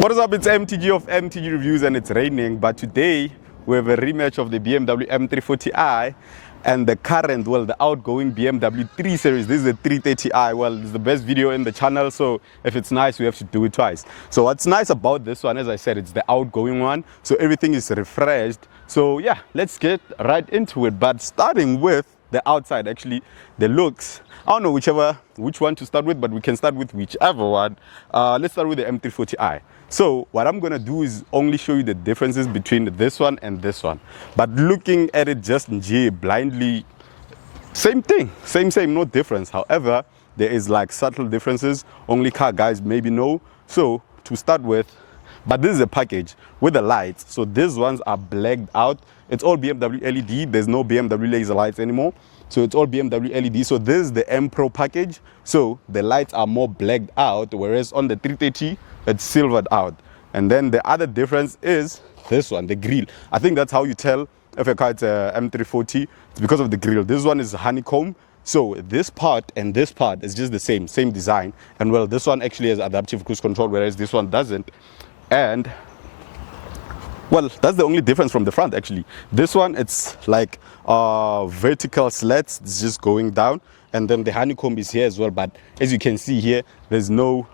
What is up? It's MTG of MTG Reviews and it's raining, but today we have a rematch of the BMW M340i and the current, well, the outgoing BMW 3 Series. This is the 330i. Well, it's the best video in the channel, so if it's nice, we have to do it twice. So what's nice about this one, as I said, it's the outgoing one, so everything is refreshed. So yeah, let's get right into it, but starting with the outside, actually, the looks. I don't know which one to start with, but we can start with whichever one. Let's start with the M340i. So what I'm gonna do is only show you the differences between this one and this one. But looking at it just blindly, same thing, same, no difference. However, there is like subtle differences, only car guys maybe know. So to start with, but this is a package with the lights. So these ones are blacked out. It's all BMW LED. There's no BMW laser lights anymore. So it's all BMW LED. So this is the M Pro package. So the lights are more blacked out, whereas on the 330, it's silvered out. And then the other difference is this one, the grille. I think that's how you tell if a car is a M340. It's because of the grille. This one is honeycomb. So this part and this part is just the same design. And well, this one actually has adaptive cruise control, whereas this one doesn't. And well, that's the only difference from the front, actually. This one, it's like vertical slats. It's just going down. And then the honeycomb is here as well. But as you can see here, there's no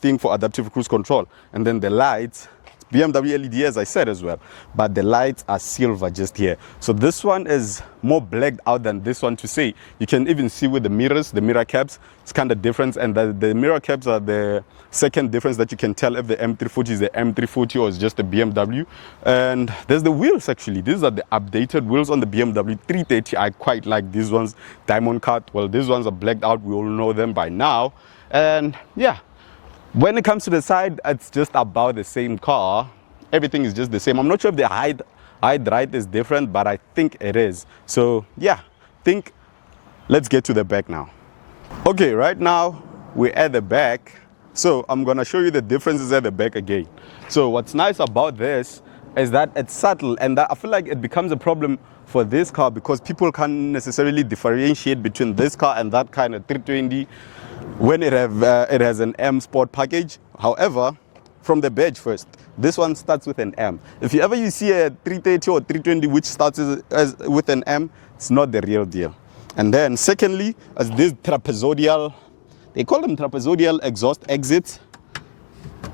thing for adaptive cruise control. And then the lights, BMW LED, as I said as well. But the lights are silver just here. So this one is more blacked out than this one, to say. You can even see with the mirrors, the mirror caps, it's kind of different. And the mirror caps are the second difference that you can tell if the M340 is the M340 or it's just a BMW. And there's the wheels, actually. These are the updated wheels on the BMW 330. I quite like these ones, diamond cut. Well, these ones are blacked out. We all know them by now. And yeah, when it comes to the side, it's just about the same car. Everything is just the same. I'm not sure if the height right is different, but I think it is. So yeah, let's get to the back now. Okay, right now we're at the back. So I'm gonna show you the differences at the back again. So what's nice about this is that it's subtle, and that I feel like it becomes a problem for this car because people can't necessarily differentiate between this car and that kind of 320 when it has an M Sport package. However, from the badge first, this one starts with an M. If you see a 330 or 320 which starts with an M, it's not the real deal. And then secondly, as this trapezoidal, they call them trapezoidal exhaust exits.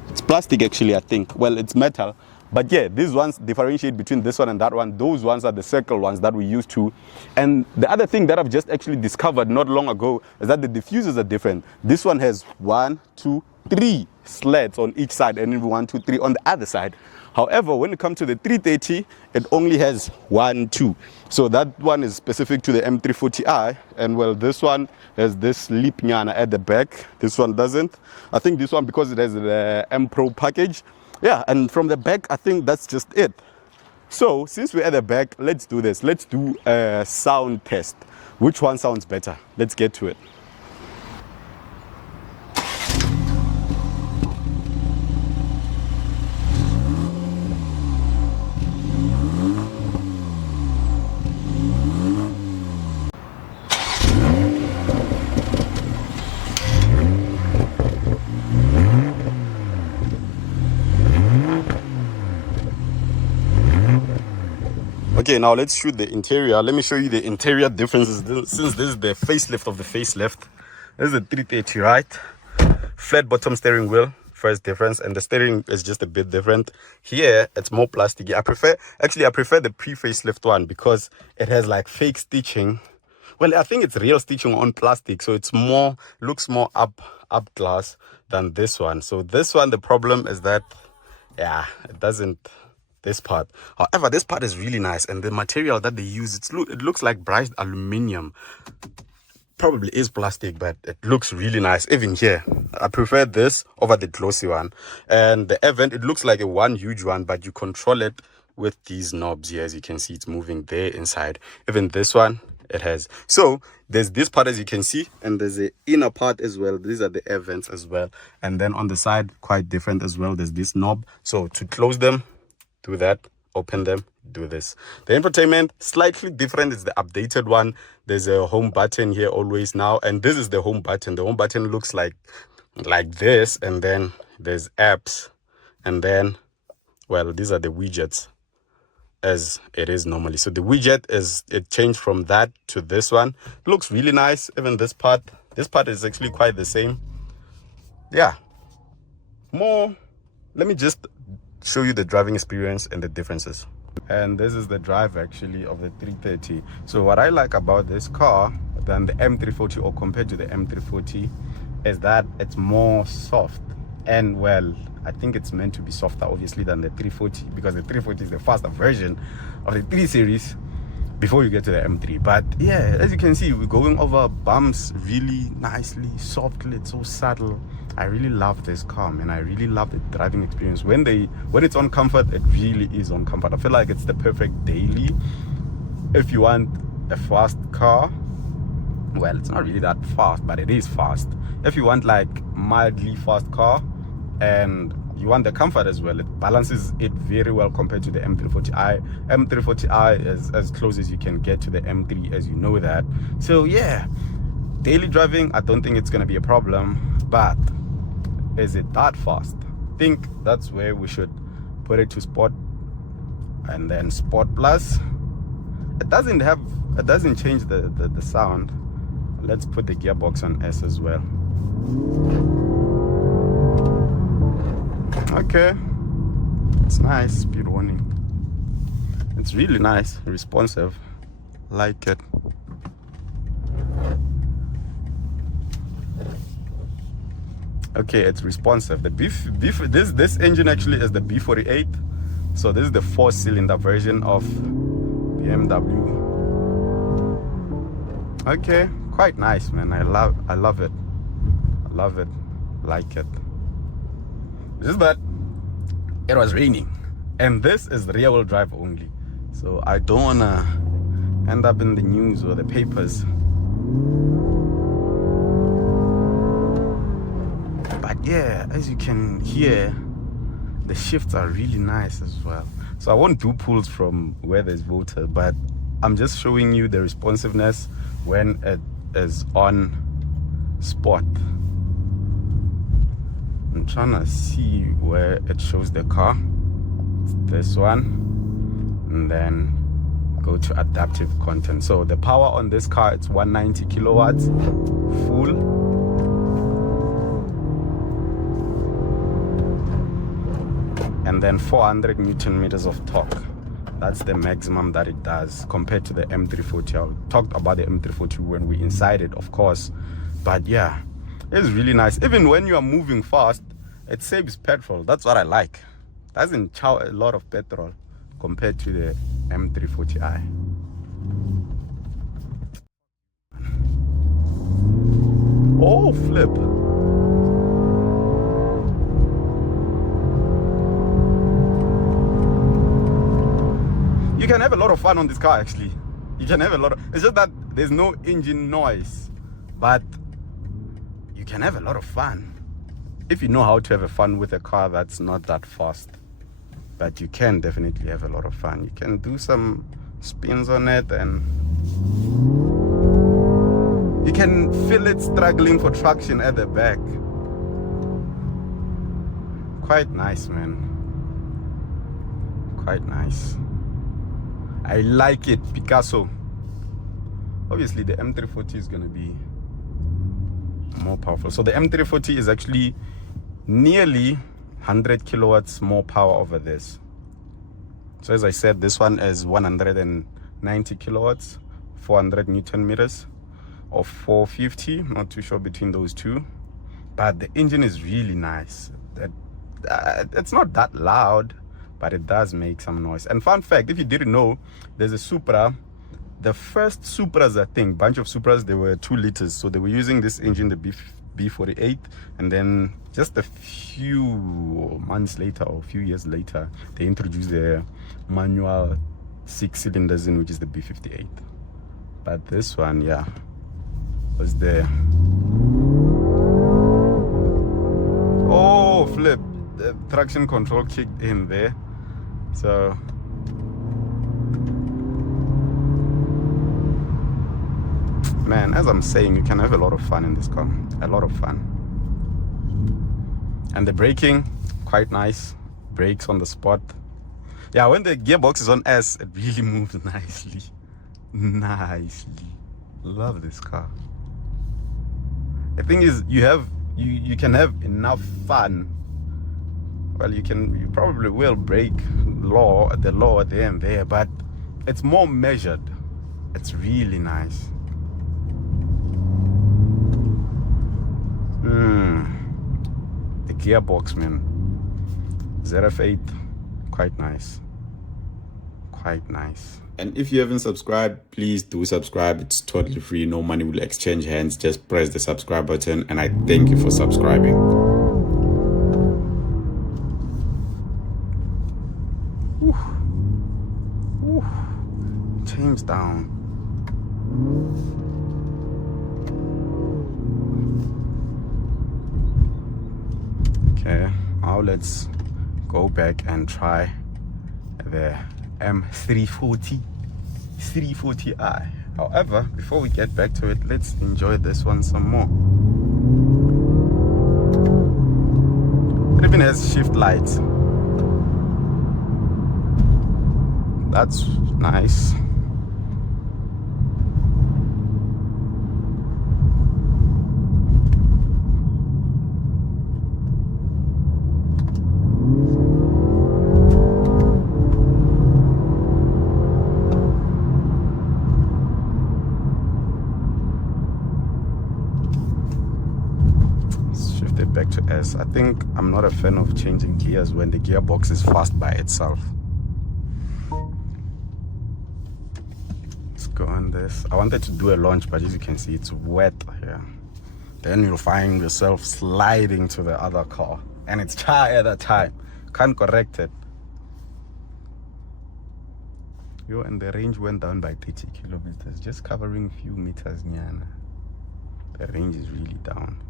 It's plastic, actually, I think. Well, it's metal. But yeah, these ones differentiate between this one and that one. Those ones are the circle ones that we used to. And the other thing that I've just actually discovered not long ago is that the diffusers are different. This one has 1, 2, 3 slats on each side, and then 1, 2, 3 on the other side. However, when it comes to the 330, it only has 1, 2. So that one is specific to the M340i. And well, this one has this lip nyana at the back. This one doesn't. I think this one, because it has the M Pro package. Yeah, and from the back, I think that's just it. So since we're at the back, let's do this. Let's do a sound test. Which one sounds better? Let's get to it. Okay, now let's shoot the interior. Let me show you the interior differences since this is the facelift of the facelift. This is the 330, right? Flat bottom steering wheel, first difference, and the steering is just a bit different. Here, it's more plasticky. I prefer the pre-facelift one because it has like fake stitching. Well, I think it's real stitching on plastic, so it's looks more up glass than this one. So this one, the problem is that, yeah, it doesn't. This part. However, this part is really nice, and the material that they use, it looks like bright aluminum. Probably is plastic, but it looks really nice. Even here, I prefer this over the glossy one. And the event, it looks like one huge one, but you control it with these knobs here. As you can see, it's moving there inside. Even this one, it has. So there's this part, as you can see, and there's the inner part as well. These are the events as well. And then on the side, quite different as well. There's this knob. So to close them, do that, open them, do this. The infotainment, slightly different. It's the updated one. There's a home button here always now, and this is the home button. The home button looks like this, and then there's apps And then, well, these are the widgets as it is normally. So the widget it changed from that to this one. It looks really nice. Even this part is actually quite the same. Yeah, more. Let me just show you the driving experience and the differences. And this is the drive actually of the 330. So what I like about this car than the M340, or compared to the M340, is that it's more soft. And well, I think it's meant to be softer obviously than the 340, because the 340 is the faster version of the 3 Series before you get to the M3. But yeah, as you can see, we're going over bumps really nicely, softly. It's so subtle. I really love this car, man. I really love the driving experience. When it's on comfort, it really is on comfort. I feel like it's the perfect daily. If you want a fast car, well, it's not really that fast, but it is fast. If you want like mildly fast car and you want the comfort as well, it balances it very well compared to the M340i. M340i is as close as you can get to the M3, as you know that. So yeah, daily driving, I don't think it's going to be a problem. But is it that fast? I think that's where we should put it to sport, and then sport plus. It doesn't change the sound. Let's put the gearbox on S as well. Okay, it's nice. Speed warning. It's really nice, responsive. Like it. Okay, it's responsive. The this engine actually is the B48. So this is the 4-cylinder version of BMW. Okay, quite nice, man. I love it. I love it. Like it. Just that it was raining, and this is rear-wheel drive only. So I don't wanna end up in the news or the papers. But yeah, as you can hear, the shifts are really nice as well. So I won't do pulls from where there's water, but I'm just showing you the responsiveness when it is on sport. I'm trying to see where it shows the car. It's this one, and then go to adaptive content. So the power on this car, it's 190 kilowatts full. And then 400 Newton meters of torque. That's the maximum that it does compared to the M340. I talked about the M340 when we inside it, of course. But yeah, it's really nice. Even when you are moving fast, it saves petrol. That's what I like. Doesn't chow a lot of petrol compared to the M340i. Oh, flip. You can have a lot of fun on this car, actually. You can have a lot of, it's just that there's no engine noise, but you can have a lot of fun if you know how to have a fun with a car that's not that fast. But you can definitely have a lot of fun. You can do some spins on it, and you can feel it struggling for traction at the back. Quite nice, man. Quite nice. I like it, Picasso. Obviously the M340 is going to be more powerful. So the M340 is actually nearly 100 kilowatts more power over this. So as I said, this one is 190 kilowatts, 400 Newton meters, or 450, not too sure between those two. But the engine is really nice. It's not that loud, but it does make some noise. And fun fact, if you didn't know, there's a Supra. The first Supras, I think, bunch of Supras, they were 2 liters. So they were using this engine, the B48. And then just a few months later, or a few years later, they introduced the manual 6 cylinders in, which is the B58. But this one, yeah, was the... Oh, flip. The traction control kicked in there. So man, as I'm saying, you can have a lot of fun in this car. A lot of fun. And the braking, quite nice. brakes on the spot. Yeah, when the gearbox is on S, it really moves nicely. Love this car. The thing is, you can have enough fun. Well, you probably will break the law at the end there, but it's more measured. It's really nice. The gearbox, man. ZF8, quite nice. And if you haven't subscribed, please do subscribe. It's totally free. No money will exchange hands. Just press the subscribe button, and I thank you for subscribing. Chains down. Okay, now let's go back and try the M340i. However, before we get back to it, let's enjoy this one some more. It even has shift lights. That's nice. Back to S. I think I'm not a fan of changing gears when the gearbox is fast by itself. Let's go on this. I wanted to do a launch, but as you can see, it's wet here. Then you'll find yourself sliding to the other car, and it's tire at that time. Can't correct it. And the range went down by 30 kilometers, just covering a few meters. The range is really down.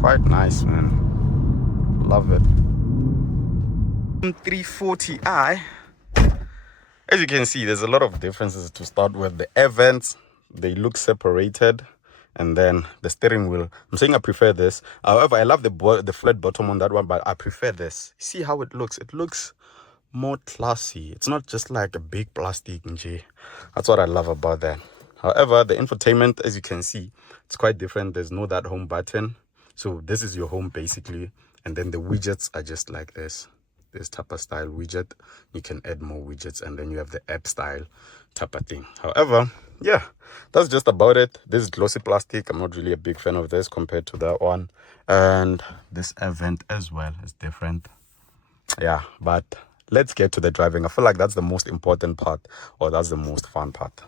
Quite nice, man. Love it. M340i. As you can see, there's a lot of differences to start with. The air vents, they look separated, and then the steering wheel. I'm saying I prefer this. However, I love the flat bottom on that one, but I prefer this. See how it looks? It looks more classy. It's not just like a big plastic nje. That's what I love about that. However, the infotainment, as you can see, it's quite different. There's no that home button. So this is your home basically, and then the widgets are just like this Tapper style widget. You can add more widgets, and then you have the app style Tapper thing. However, yeah, that's just about it. This is glossy plastic. I'm not really a big fan of this compared to that one, and this event as well is different. Yeah, but let's get to the driving. I feel like that's the most important part, or that's the most fun part.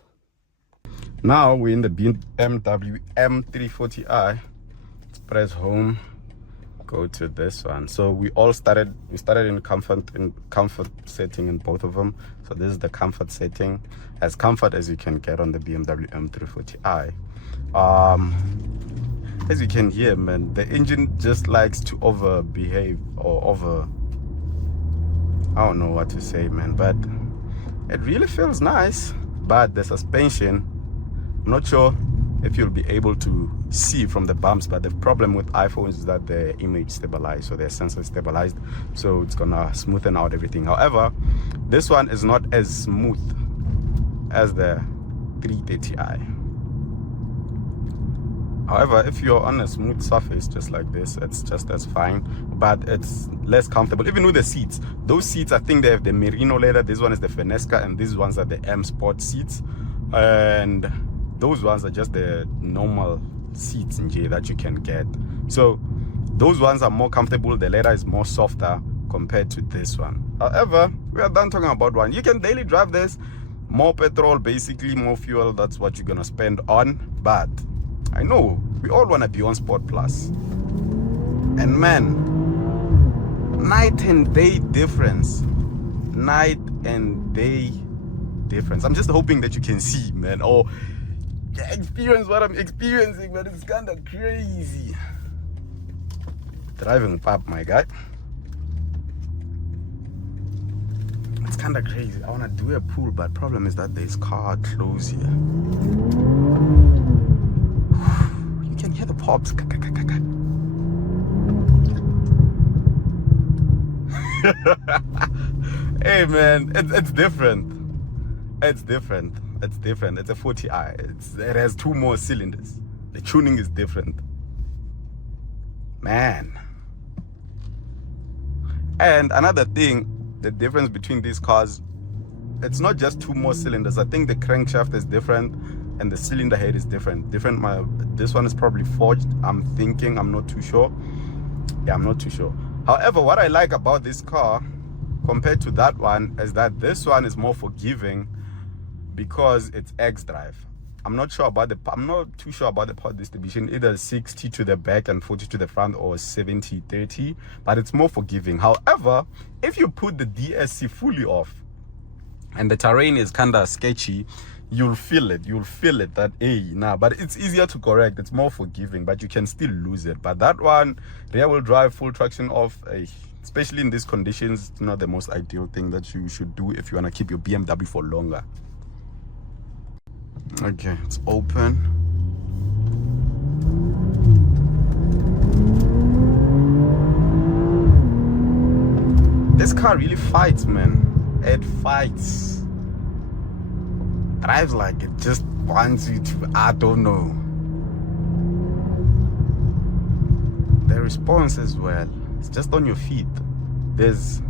Now we're in the BMW M340i. Press home, go to this one. So we started in comfort setting in both of them. So this is the comfort setting, as comfort as you can get on the BMW M340i. As you can hear, man, the engine just likes to overbehave or I don't know what to say, man, but it really feels nice. But the suspension, I'm not sure if you'll be able to see from the bumps, but the problem with iPhones is that the image stabilized, so their sensor is stabilized, so it's gonna smoothen out everything. However, this one is not as smooth as the 330i. However, if you're on a smooth surface just like this, it's just as fine, but it's less comfortable. Even with the seats, those seats, I think they have the merino leather. This one is the Finesca, and these ones are the M Sport seats, and those ones are just the normal seats in J that you can get. So those ones are more comfortable. The leather is more softer compared to this one. However, we are done talking about one. You can daily drive this. More petrol, basically more fuel. That's what you're gonna spend on. But I know we all wanna be on Sport Plus. And man, night and day difference. I'm just hoping that you can see, man, or experience what I'm experiencing, but it's kind of crazy. Driving pub, my guy. It's kind of crazy. I want to do a pool, but problem is that there's car close here. You can hear the pops. Hey man, it's different. It's different. It's different. It's a 40i. It has 2 more cylinders. The tuning is different. Man. And another thing, the difference between these cars, it's not just 2 more cylinders. I think the crankshaft is different and the cylinder head is different. This one is probably forged. I'm not too sure. Yeah, I'm not too sure. However, what I like about this car compared to that one is that this one is more forgiving because it's X-drive. I'm not too sure about the power distribution, either 60 to the back and 40 to the front, or 70-30, but it's more forgiving. However, if you put the DSC fully off and the terrain is kind of sketchy, you'll feel it that, hey, nah, but it's easier to correct. It's more forgiving, but you can still lose it. But that one, rear wheel drive, full traction off, especially in these conditions, it's not the most ideal thing that you should do if you want to keep your BMW for longer. Okay, it's open. This car really fights, man. It fights. Drives like it just wants you to, I don't know. The response as well, it's just on your feet. There's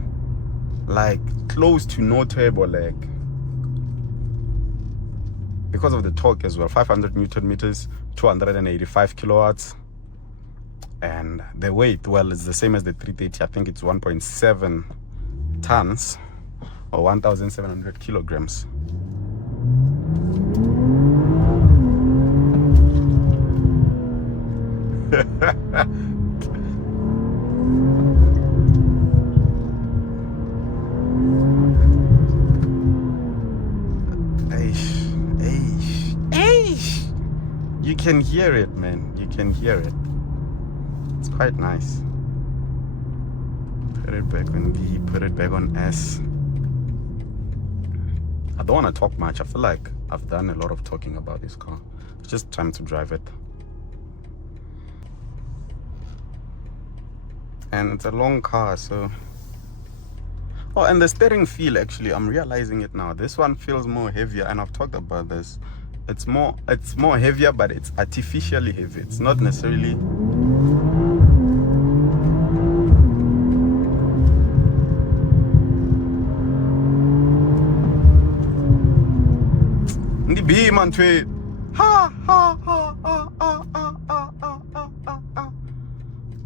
like close to no turbo lag. Because of the torque as well, 500 Newton meters, 285 kilowatts. And the weight, well, it's the same as the 330. I think it's 1.7 tons or 1,700 kilograms. You can hear it, man. You can hear it. It's quite nice. Put it back on D, put it back on S. I don't want to talk much. I feel like I've done a lot of talking about this car. It's just time to drive it. And it's a long car, so... Oh, and the steering feel, actually, I'm realizing it now. This one feels more heavier, and I've talked about this. It's more heavier, but it's artificially heavy. It's not necessarily...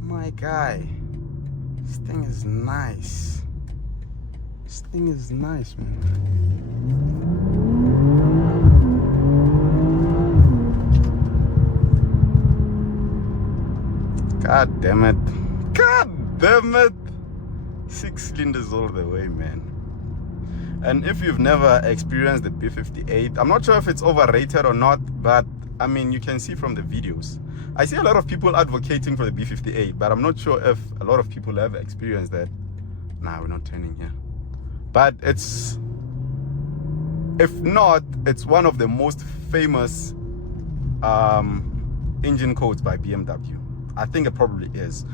My guy, this thing is nice. This thing is nice, man. God damn it. God damn it. 6 cylinders all the way, man. And if you've never experienced the B58, I'm not sure if it's overrated or not, but I mean, you can see from the videos. I see a lot of people advocating for the B58, but I'm not sure if a lot of people have experienced that. Nah, we're not turning here. But it's, if not, it's one of the most famous engine codes by BMW. I think it probably is.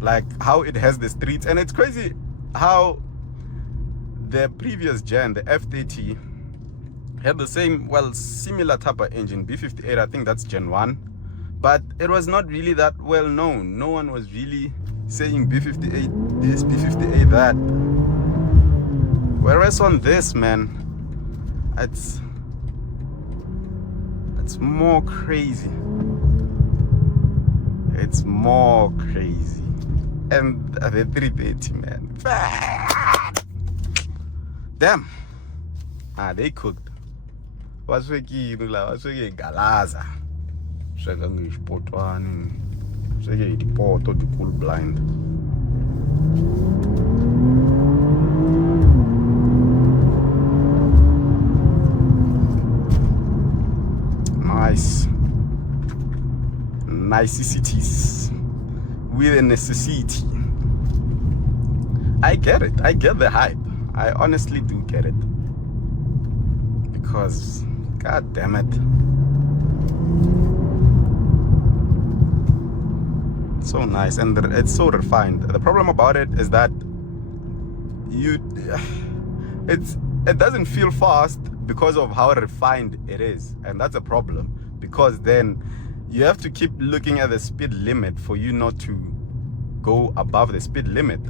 Like how it has the streets, and it's crazy how the previous gen, the F30, had the same, well, similar type of engine, B58, I think that's gen 1, but it was not really that well known. No one was really saying B58 this, B58 that. Whereas on this, man, it's more crazy. It's more crazy. And the 330, man. Damn. They cooked. What's wiki galaza? Second sport one. Second the port of the cool blind. My nice niceties with a necessity. I get it. I get the hype. I honestly do get it. Because, god damn it. So nice, and it's so refined. The problem about it is that it doesn't feel fast because of how refined it is, and that's a problem, because then you have to keep looking at the speed limit for you not to go above the speed limit.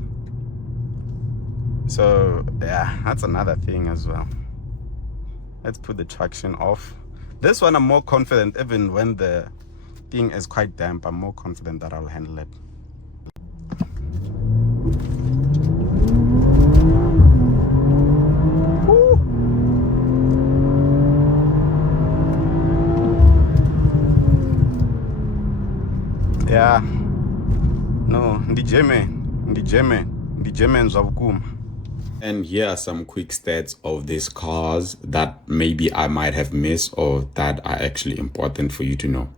So yeah, that's another thing as well. Let's put the traction off. This one I'm more confident, even when the thing is quite damp, I'm more confident that I'll handle it. Woo. Yeah, no, ndijeme nzwabukuma. And here are some quick stats of these cars that maybe I might have missed or that are actually important for you to know.